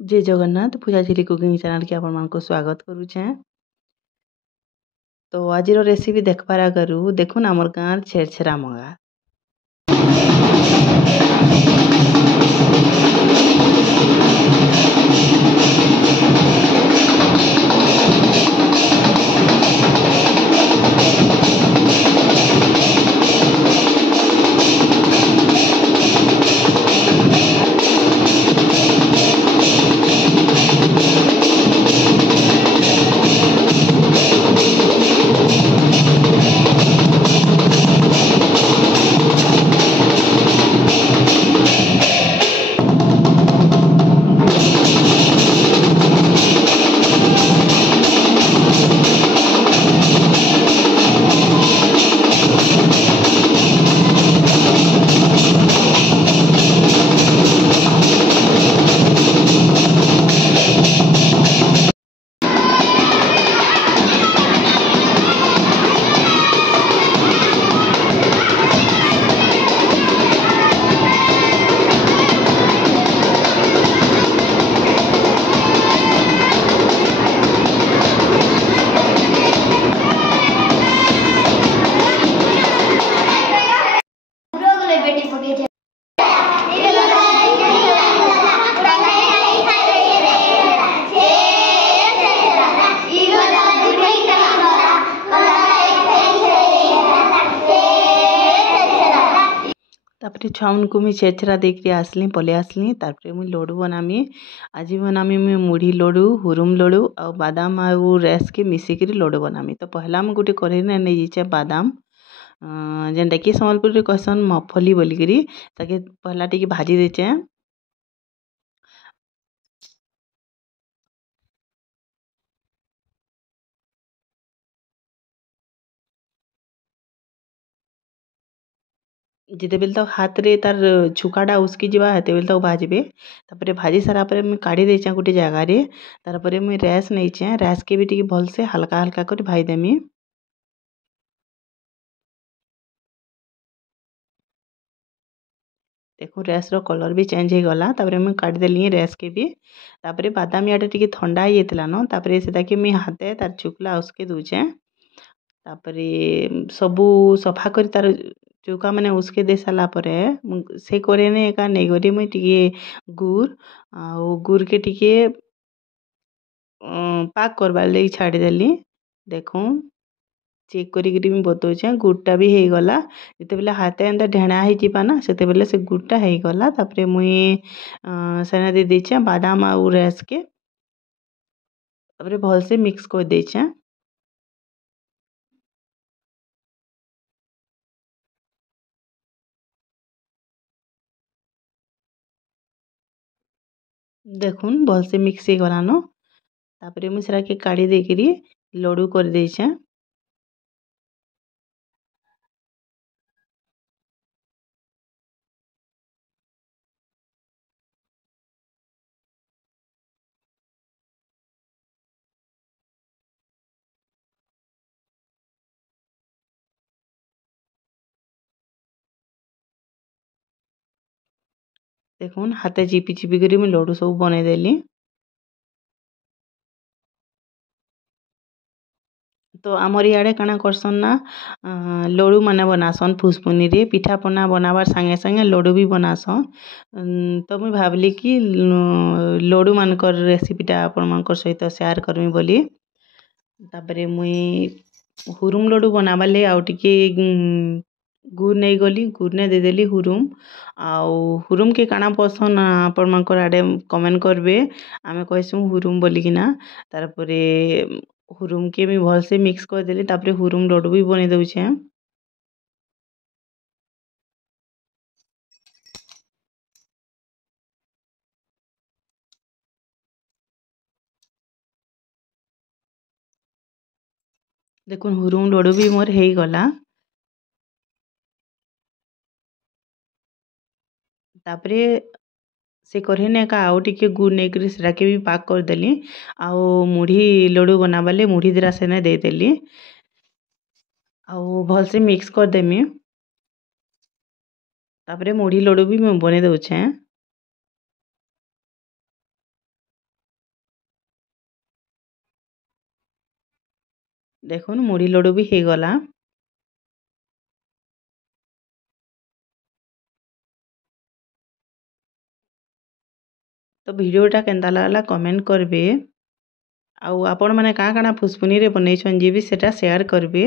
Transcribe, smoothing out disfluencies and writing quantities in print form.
जय जगन्नाथ पूजा झिली cooking channel के आपको स्वागत करुचे। तो आज रेसिपी देखबार आगु देखुन आमर गाँव छेरछेरा मंगा। तापर छुआ को मुझे छेरछेरा देकर आसली पले आसली। तापर मुझे लड्डू बनामी। आज बनामी मुझे मुढ़ी लड्डू हुरुम लड्डू और बादाम और रेस के मिसिक लड्डू बनामी। तो पहला मुझे गोटे कढ़ई नहीं जाइए बादाम जेनटा कि सम्बलपुर कहसन मफली बोलिकी ताके पहला टी भाजी देचे। जिते बेले तक हाथ रे तार छुकाटा उसकी जावा हेते बेले तक भाजबे। तापर भाजी सारा पर मुझे काढ़ी देचे गोटे जगार। तार मुझे रेस नहीं रेस के भी भलसे हल्का हल्का कर भाईदेमी। देखो रेस रो कलर भी चेंज हो गला। तापर मुझे काढ़ीदेली रेस के भी। तापर बादाम याडे टी ठंडा हो जाता न तापर से मुझे हाथे तार चुकला उसके दूचे। तापर सबू सफा कर तार चौका मैंने उसके दे सारा से करे एका नहीं करी मुझे टी गुड़ आ गुड़ के टी पाक करवार लगी छाड़देली। देखो चेक करी बताऊे गुड़टा भी हो गला। जिते बेले हाथ एंता ढेणा हो से बेले से गुड़टा हो गला। तापर मुई सेना दे देचे बादाम आउ रेस के तापर भलसे मिक्स कर देचे। देखुन भलसे मिक्स हो गलान। तापर मुझे सेरा के काढ़ी देकरी लड्डू कर देचे। देखुन हाथे चिपी चिपी कर मुझे लड्डू सब बनईदेली। तो आमर इे काना करसन ना लड्डू माने बनासन फुसपुनी रे पिठापना बनाबार संगे संगे लड्डू भी बनासन। तो मुझे भावली कि लड्डू मानकर रेसिपीटा आपण सहित शेयर करमी बोली। तापर मुई हुरुम लड्डू बनाबार ले आउ टिके गुड़ नहीं गली गुड़ ने देदेली हुरुम आउ हुरुम के काना पसंद आपण आड़े कमेंट करबे। आमे कहसु हुरुम बोलिकिना। तार हुरुम के भी भलसे मिक्स कर देली। तापर हुरुम लड्डू भी बने दउछे। देखुन हुरुम लड्डू भी मोर हो गला। तापर से कढ़ई ने एका आउ टिके गुड़ नहीं सेटा के भी पाक करदेली। आउ मुढ़ी लड्डू बनाबाले मुढ़ी दिरा सेने देदेली आउ भलसे मिक्स करदेमी। तापर मुढ़ी लड्डू भी मैं बने दउछे। ଦେଖୁନ୍ ମୁଢ଼ି ଲଡ଼ୁ ବି ହେଇଗଲା। ତ ଭିଡ଼ିଓଟା କେନ୍ତା ଲାଗ୍ଲା କମେଣ୍ଟ କରିବେ। ଆଉ ଆପଣମାନେ କାଣା କାଣା ଫୁସ୍ପୁନିରେ ବନେଇଛନ୍ ଯେ ବି ସେଟା ସେୟାର କରିବେ।